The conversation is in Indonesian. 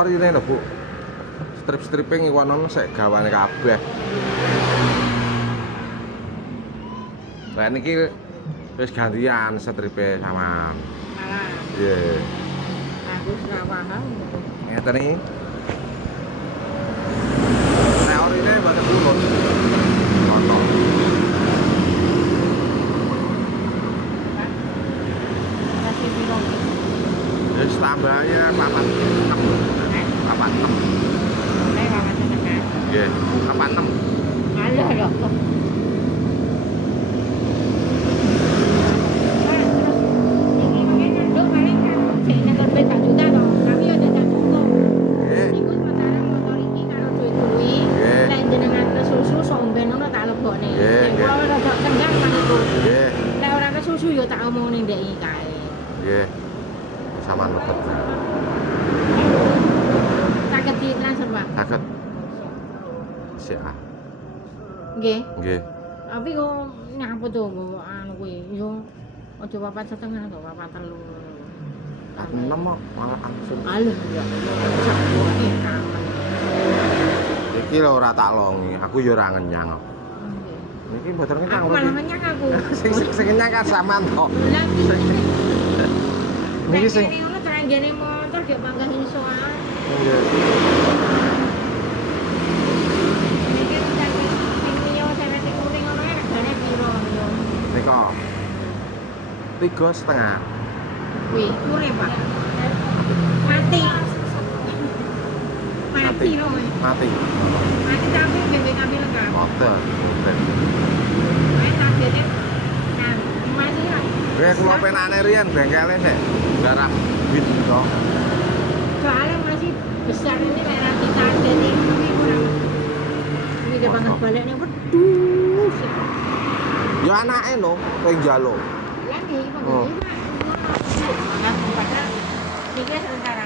orine lho, Bu. Strip-stripping iku ono sik gawane kabeh. Lah niki wis gantian stripe sampean. Malah Nggih. aku ora paham. Ngeten iki. Nek orine mboten dulur. Ono. Kasih piro? Wis tambahnya 86. 86. Nek wae tenan. Nggih, 86. Alah lho. Susu yo tak omong ning ndek iki kae. Nggih. Saman lebet. Saged ditransfer, Pak. Saged. Sik ah. Nggih. Nggih. Tapi kok nyapa to anu kuwi yo aja 4,5 to, 4,3. 6 kok malah langsung. Alah ya. Sakwane kamen. Iki lho ora tak longi, aku yo ora ngenyang kok. Niki mboten ngenyang. Aku malah ngenyang aku. Sing ngenyang kan sampean to. Lah Niki sing ngono tranjane motor gek panggah iso ae. nggih. Iki sing liya sing kuning ngono ae regane piro yo. Nika 3,5. Wih, urip, Pak. Mati. Mati lho. Mati. Mati tapi bebek kami lengkap. Motor. Main targetnya nah, masih lah. Wis kula penane riyen bengkele sik. Garap wit kok. Soalnya masih besar ini merah kita jadi ini kurang. Ini dia banget baliknya, waduh. Ya anake lho, kowe njaluk. Lagi, Oh. Pak. Nah, padahal ini sementara